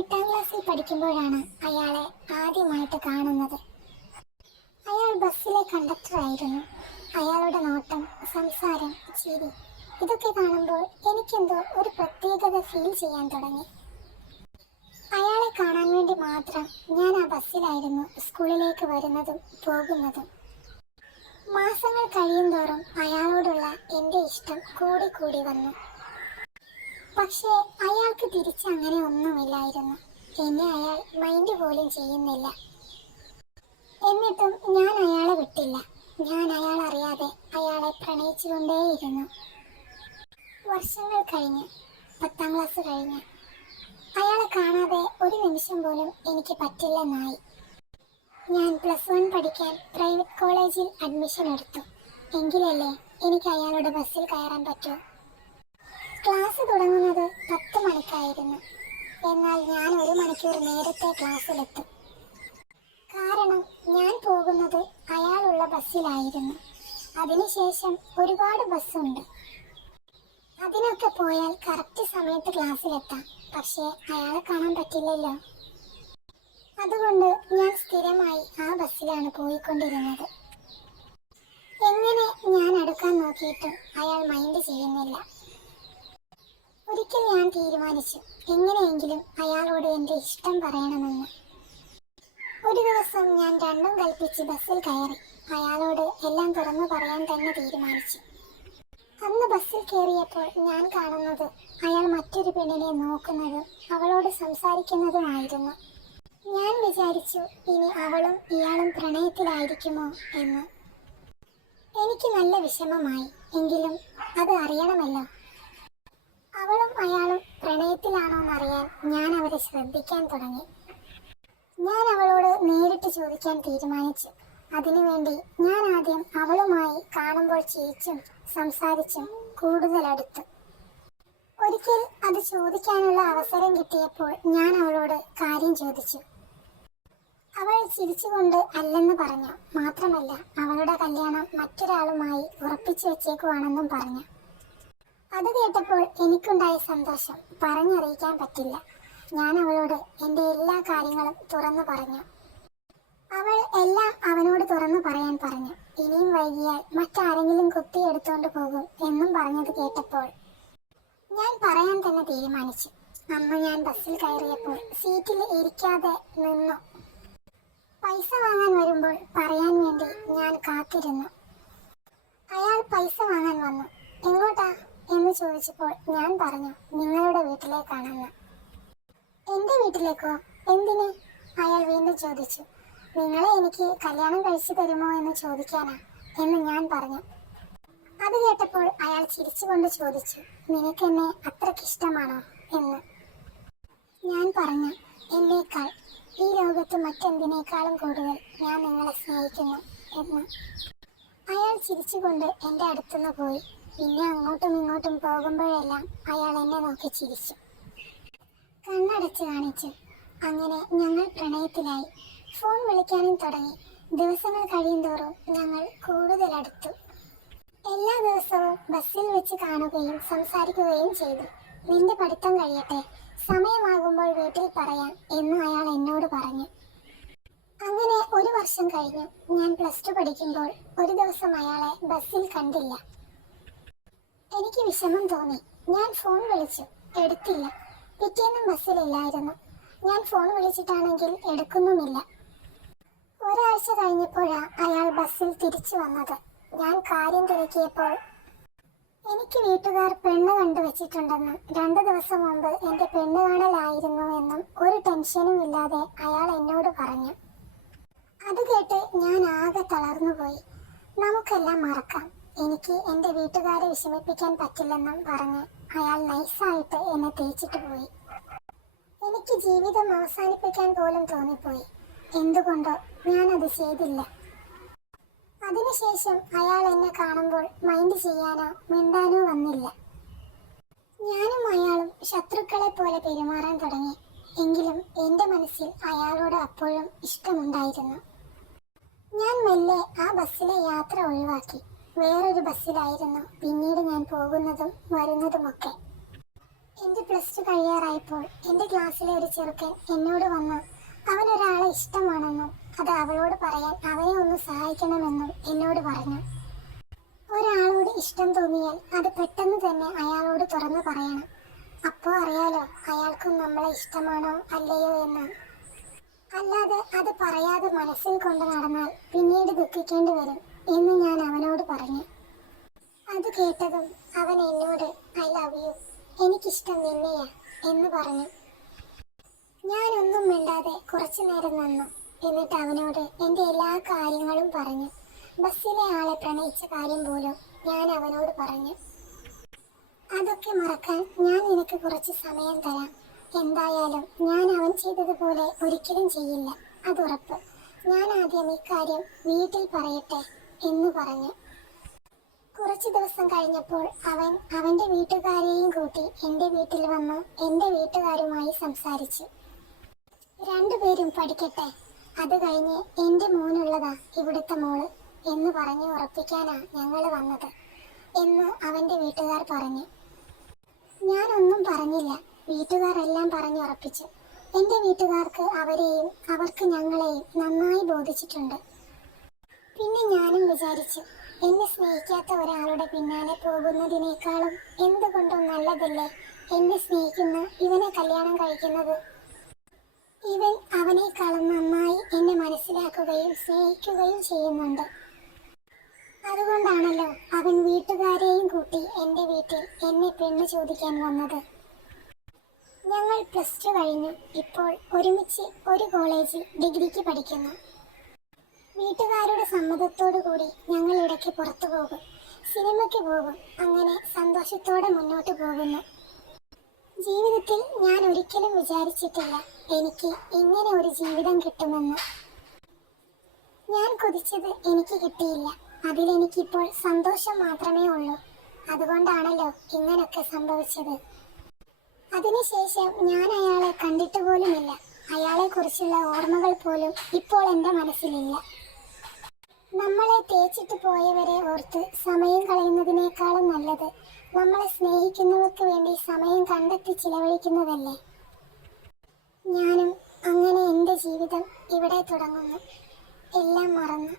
8ാം ക്ലാസ്സിൽ പഠിക്കുമ്പോഴാണ് അയാളെ ആദ്യമായിട്ട് കാണുന്നത്. അയാൾ ബസ്സിലെ കണ്ടക്ടറായിരുന്നു. അയാളുടെ നോട്ടം, സംസാരം, ചിരി ഇതൊക്കെ കാണുമ്പോൾ എനിക്കെന്തോ ഒരു പ്രത്യേകത ഫീൽ ചെയ്യാൻ തുടങ്ങി. അയാളെ കാണാൻ വേണ്ടി മാത്രം ഞാൻ ആ ബസ്സിലായിരുന്നു സ്കൂളിലേക്ക് വരുന്നതും പോകുന്നതും. മാസങ്ങൾ കഴിയുന്തോറും അയാളോടുള്ള എൻ്റെ ഇഷ്ടം കൂടി വന്നു. പക്ഷേ അയാൾക്ക് തിരിച്ചങ്ങനെ ഒന്നുമില്ലായിരുന്നു. എന്നെ അയാൾ മൈൻഡ് പോലും ചെയ്യുന്നില്ല. എന്നിട്ടും ഞാൻ അയാളെ വിട്ടില്ല. ഞാൻ അയാൾ അറിയാതെ അയാളെ പ്രണയിച്ചുകൊണ്ടേയിരുന്നു. വർഷങ്ങൾ കഴിഞ്ഞ്, 10ാം ക്ലാസ് കഴിഞ്ഞ് അയാളെ കാണാതെ ഒരു നിമിഷം പോലും എനിക്ക് പറ്റില്ലെന്നായി. ഞാൻ +1 പഠിക്കാൻ പ്രൈവറ്റ് കോളേജിൽ അഡ്മിഷൻ എടുത്തു. എങ്കിലല്ലേ എനിക്ക് അയാളുടെ ബസ്സിൽ കയറാൻ പറ്റൂ. ക്ലാസ് തുടങ്ങുന്നത് 10 മണിക്കായിരുന്നു. എന്നാൽ ഞാൻ 1 മണിക്കൂർ നേരത്തെ ക്ലാസ്സിലെത്തും. കാരണം ഞാൻ പോകുന്നത് അയാളുള്ള ബസ്സിലായിരുന്നു. അതിനുശേഷം ഒരുപാട് ബസ്സുണ്ട്. അതിനൊക്കെ പോയാൽ കറക്റ്റ് സമയത്ത് ക്ലാസ്സിലെത്താം. പക്ഷേ അയാളെ കാണാൻ പറ്റില്ലല്ലോ. അതുകൊണ്ട് ഞാൻ സ്ഥിരമായി ആ ബസ്സിലാണ് പോയിക്കൊണ്ടിരുന്നത്. എങ്ങനെ ഞാൻ അടുക്കാൻ നോക്കിയിട്ടും അയാൾ മൈൻഡ് ചെയ്യുന്നില്ല. ഒരിക്കൽ ഞാൻ തീരുമാനിച്ചു, എങ്ങനെയെങ്കിലും അയാളോട് എൻ്റെ ഇഷ്ടം പറയണമെന്ന്. ഒരു ദിവസം ഞാൻ രണ്ടും കൽപ്പിച്ച് ബസ്സിൽ കയറി അയാളോട് എല്ലാം തുറന്നു പറയാൻ തന്നെ തീരുമാനിച്ചു. അന്ന് ബസ്സിൽ കയറിയപ്പോൾ ഞാൻ കാണുന്നത് അയാൾ മറ്റൊരു പെണ്ണിനെ നോക്കുന്നതും അവളോട് സംസാരിക്കുന്നതുമായിരുന്നു. ഞാൻ വിചാരിച്ചു, ഇനി അവളും ഇയാളും പ്രണയത്തിലായിരിക്കുമോ എന്ന്. എനിക്ക് നല്ല വിഷമമായി. എങ്കിലും അത് അറിയണമല്ലോ. അവളും അയാളും പ്രണയത്തിലാണോന്നറിയാൻ ഞാൻ അവരെ ശ്രദ്ധിക്കാൻ തുടങ്ങി. ഞാൻ അവളോട് നേരിട്ട് ചോദിക്കാൻ തീരുമാനിച്ചു. അതിനുവേണ്ടി ഞാൻ ആദ്യം അവളുമായി കാണുമ്പോൾ ചിരിച്ചും സംസാരിച്ചും കൂടുതൽ അടുത്തു. ഒരിക്കൽ അത് ചോദിക്കാനുള്ള അവസരം കിട്ടിയപ്പോൾ ഞാൻ അവളോട് കാര്യം ചോദിച്ചു. അവൾ ചിരിച്ചുകൊണ്ട് അല്ലെന്ന് പറഞ്ഞു. മാത്രമല്ല, അവളുടെ കല്യാണം മറ്റൊരാളുമായി ഉറപ്പിച്ചു വെച്ചേക്കുവാണെന്നും പറഞ്ഞു. അത് കേട്ടപ്പോൾ എനിക്കുണ്ടായ സന്തോഷം പറഞ്ഞറിയിക്കാൻ പറ്റില്ല. ഞാൻ അവളോട് എൻ്റെ എല്ലാ കാര്യങ്ങളും തുറന്നു പറഞ്ഞു. അവൾ എല്ലാം അവനോട് തുറന്നു പറയാൻ പറഞ്ഞു. ഇനിയും വൈകിയാൽ മറ്റാരെങ്കിലും കുത്തിയെടുത്തോണ്ട് പോകും എന്നും പറഞ്ഞത് കേട്ടപ്പോൾ ഞാൻ പറയാൻ തന്നെ തീരുമാനിച്ചു. അന്ന് ഞാൻ ബസ്സിൽ കയറിയപ്പോൾ സീറ്റിൽ ഇരിക്കാതെ നിന്നു. പൈസ വാങ്ങാൻ വരുമ്പോൾ പറയാൻ വേണ്ടി ഞാൻ കാത്തിരുന്നു. അയാൾ പൈസ വാങ്ങാൻ വന്നു. എങ്ങോട്ടാ എന്ന് ചോദിച്ചപ്പോൾ ഞാൻ പറഞ്ഞു, നിങ്ങളുടെ വീട്ടിലേക്കാണെന്ന്. എൻ്റെ വീട്ടിലേക്കോ? എന്തിന്? അയാൾ വീണ്ടും ചോദിച്ചു. നിങ്ങളെ എനിക്ക് കല്യാണം കഴിച്ചു തരുമോ എന്ന് ചോദിക്കാനാ എന്ന് ഞാൻ പറഞ്ഞു. അത് കേട്ടപ്പോൾ അയാൾ ചിരിച്ചുകൊണ്ട് ചോദിച്ചു, നിനക്കെന്നെ അത്രയ്ക്കിഷ്ടമാണോ എന്ന്. ഞാൻ പറഞ്ഞു, എന്നേക്കാൾ, ഈ ലോകത്ത് മറ്റെന്തിനേക്കാളും കൂടുതൽ ഞാൻ നിങ്ങളെ സ്നേഹിക്കുന്നു എന്ന്. അയാൾ ചിരിച്ചുകൊണ്ട് എൻ്റെ അടുത്തുനിന്ന് പോയി. പിന്നെ അങ്ങോട്ടും ഇങ്ങോട്ടും പോകുമ്പോഴെല്ലാം അയാൾ എന്നെ നോക്കി ചിരിച്ചു, കണ്ണടച്ച് കാണിച്ചു. അങ്ങനെ ഞങ്ങൾ പ്രണയത്തിലായി. ഫോൺ വിളിക്കാനും തുടങ്ങി. ദിവസങ്ങൾ കഴിയുന്തോറും ഞങ്ങൾ കൂടുതൽ അടുത്തു. എല്ലാ ദിവസവും ബസ്സിൽ വെച്ച് കാണുകയും സംസാരിക്കുകയും ചെയ്തു. നിന്റെ പഠിത്തം കഴിയട്ടെ, സമയമാകുമ്പോൾ വീട്ടിൽ പറയാം എന്ന് അയാൾ എന്നോട് പറഞ്ഞു. അങ്ങനെ 1 വർഷം കഴിഞ്ഞു. ഞാൻ +2 പഠിക്കുമ്പോൾ ഒരു ദിവസം അയാളെ ബസ്സിൽ കണ്ടില്ല. എനിക്ക് വിഷമം തോന്നി. ഞാൻ ഫോൺ വിളിച്ചു, എടുത്തില്ല. പിറ്റേന്നും ബസ്സിലില്ലായിരുന്നു. ഞാൻ ഫോൺ വിളിച്ചിട്ടാണെങ്കിൽ എടുക്കുന്നുമില്ല. ഒരാഴ്ച കഴിഞ്ഞപ്പോഴാണ് അയാൾ ബസ്സിൽ തിരിച്ചു വന്നത്. ഞാൻ കാര്യം തിരക്കിയപ്പോൾ എനിക്ക് വീട്ടുകാർ പെണ്ണ് കണ്ടുവച്ചിട്ടുണ്ടെന്നും 2 ദിവസം മുമ്പ് എൻ്റെ പെണ്ണ് കാണലായിരുന്നു എന്നും ഒരു ടെൻഷനും ഇല്ലാതെ അയാൾ എന്നോട് പറഞ്ഞു. അത് കേട്ട് ഞാൻ ആകെ തളർന്നുപോയി. നമുക്കെല്ലാം മറക്കാം, എനിക്ക് എൻ്റെ വീട്ടുകാരെ വിഷമിപ്പിക്കാൻ പറ്റില്ലെന്നും പറഞ്ഞ് അയാൾ നൈസായിട്ട് എന്നെ തേച്ചിട്ട് പോയി. എനിക്ക് ജീവിതം അവസാനിപ്പിക്കാൻ പോലും തോന്നിപ്പോയി. എന്തുകൊണ്ടോ ഞാനത് ചെയ്തില്ല. അതിനുശേഷം അയാൾ എന്നെ കാണുമ്പോൾ മൈൻഡ് ചെയ്യാനോ മിണ്ടാനോ വന്നില്ല. ഞാനും അയാളും ശത്രുക്കളെ പോലെ പെരുമാറാൻ തുടങ്ങി. എങ്കിലും എൻ്റെ മനസ്സിൽ അയാളോട് അപ്പോഴും ഇഷ്ടമുണ്ടായിരുന്നു. ഞാൻ മെല്ലെ ആ ബസ്സിലെ യാത്ര ഒഴിവാക്കി. വേറൊരു ബസ്സിലായിരുന്നു പിന്നീട് ഞാൻ പോകുന്നതും വരുന്നതുമൊക്കെ. എന്റെ +2 കഴിയാറായപ്പോൾ എന്റെ ക്ലാസ്സിലെ ഒരു ചെറുക്കൻ എന്നോട് വന്ന് അവനൊരാളെ ഇഷ്ടമാണെന്നും അത് അവളോട് പറയാൻ അവനെ ഒന്ന് സഹായിക്കണമെന്നും എന്നോട് പറഞ്ഞു. ഒരാളോട് ഇഷ്ടം തോന്നിയാൽ അത് പെട്ടെന്ന് തന്നെ അയാളോട് തുറന്നു പറയണം. അപ്പോൾ അറിയാലോ അയാൾക്കും നമ്മളെ ഇഷ്ടമാണോ അല്ലയോ എന്ന്. അല്ലാതെ അത് പറയാതെ മനസ്സിൽ കൊണ്ട് നടന്നാൽ പിന്നീട് ദുഃഖിക്കേണ്ടി വരും എന്ന് ഞാൻ അവനോട് പറഞ്ഞു. അത് കേട്ടതും അവൻ എന്നോട് ഐ ലവ് യു, എനിക്കിഷ്ടം നിന്നെയാ എന്ന് പറഞ്ഞു. ഞാനൊന്നും മിണ്ടാതെ കുറച്ചു നേരം നിന്നു. എന്നിട്ട് അവനോട് എൻ്റെ എല്ലാ കാര്യങ്ങളും പറഞ്ഞു. ബസ്സിലെ ആളെ പ്രണയിച്ച കാര്യം പോലും ഞാൻ അവനോട് പറഞ്ഞു. അതൊക്കെ മറക്കാൻ ഞാൻ നിനക്ക് കുറച്ച് സമയം തരാം. എന്തായാലും ഞാൻ അവൻ ചെയ്തതുപോലെ ഒരിക്കലും ചെയ്യില്ല, അതുറപ്പ്. ഞാൻ ആദ്യം ഇക്കാര്യം വീട്ടിൽ പറയട്ടെ എന്ന് പറഞ്ഞു. കുറച്ച് ദിവസം കഴിഞ്ഞപ്പോൾ അവൻ അവൻ്റെ വീട്ടുകാരെയും കൂട്ടി എൻ്റെ വീട്ടിൽ വന്ന് എൻ്റെ വീട്ടുകാരുമായി സംസാരിച്ചു. രണ്ടുപേരും പഠിക്കട്ടെ, അത് കഴിഞ്ഞ് എൻ്റെ മോനുള്ളതാ ഇവിടുത്തെ മോള് എന്ന് പറഞ്ഞ് ഉറപ്പിക്കാനാ ഞങ്ങൾ വന്നത് എന്ന് അവൻ്റെ വീട്ടുകാർ പറഞ്ഞു. ഞാനൊന്നും പറഞ്ഞില്ല. വീട്ടുകാരെല്ലാം പറഞ്ഞുറപ്പിച്ചു. എൻ്റെ വീട്ടുകാർക്ക് അവരെയും അവർക്ക് ഞങ്ങളെയും നന്നായി ബോധിച്ചിട്ടുണ്ട്. പിന്നെ ഞാനും വിചാരിച്ചു, എന്നെ സ്നേഹിക്കാത്ത ഒരാളുടെ പിന്നാലെ പോകുന്നതിനേക്കാളും എന്തുകൊണ്ടും നല്ലതല്ലേ എന്നെ സ്നേഹിക്കുന്ന ഇവനെ കല്യാണം കഴിക്കുന്നത്. ഇവൻ അവനേക്കാളും നന്നായി എന്നെ മനസ്സിലാക്കുകയും സ്നേഹിക്കുകയും ചെയ്യുന്നുണ്ട്. അതുകൊണ്ടാണല്ലോ അവൻ വീട്ടുകാരെയും കൂട്ടി എൻ്റെ വീട്ടിൽ എന്നെ പെണ്ണ് ചോദിക്കാൻ വന്നത്. ഞങ്ങൾ +2 കഴിഞ്ഞു. ഇപ്പോൾ ഒരുമിച്ച് ഒരു കോളേജിൽ ഡിഗ്രിക്ക് പഠിക്കുന്നു. വീട്ടുകാരുടെ സമ്മതത്തോടു കൂടി ഞങ്ങൾ ഇടയ്ക്ക് പുറത്തു പോകും, സിനിമയ്ക്ക് പോകും. അങ്ങനെ സന്തോഷത്തോടെ മുന്നോട്ട് പോകുന്നു. ജീവിതത്തിൽ ഞാൻ ഒരിക്കലും വിചാരിച്ചിട്ടില്ല എനിക്ക് ഇങ്ങനെ ഒരു ജീവിതം കിട്ടുമെന്ന്. ഞാൻ കൊതിച്ചത് എനിക്ക് കിട്ടിയില്ല. അതിലെനിക്കിപ്പോൾ സന്തോഷം മാത്രമേ ഉള്ളൂ. അതുകൊണ്ടാണല്ലോ ഇങ്ങനൊക്കെ സംഭവിച്ചത്. അതിനുശേഷം ഞാൻ അയാളെ കണ്ടിട്ട് പോലുമില്ല. അയാളെക്കുറിച്ചുള്ള ഓർമ്മകൾ പോലും ഇപ്പോൾ എൻ്റെ മനസ്സിലില്ല. നമ്മളെ തേച്ചിട്ട് പോയവരെ ഓർത്ത് സമയം കളയുന്നതിനേക്കാളും നല്ലത് നമ്മളെ സ്നേഹിക്കുന്നവർക്ക് വേണ്ടി സമയം കണ്ടെത്തി ചിലവഴിക്കുന്നതല്ലേ. ഞാനും അങ്ങനെ എൻ്റെ ജീവിതം ഇവിടെ തുടങ്ങുന്നു, എല്ലാം മറന്ന്.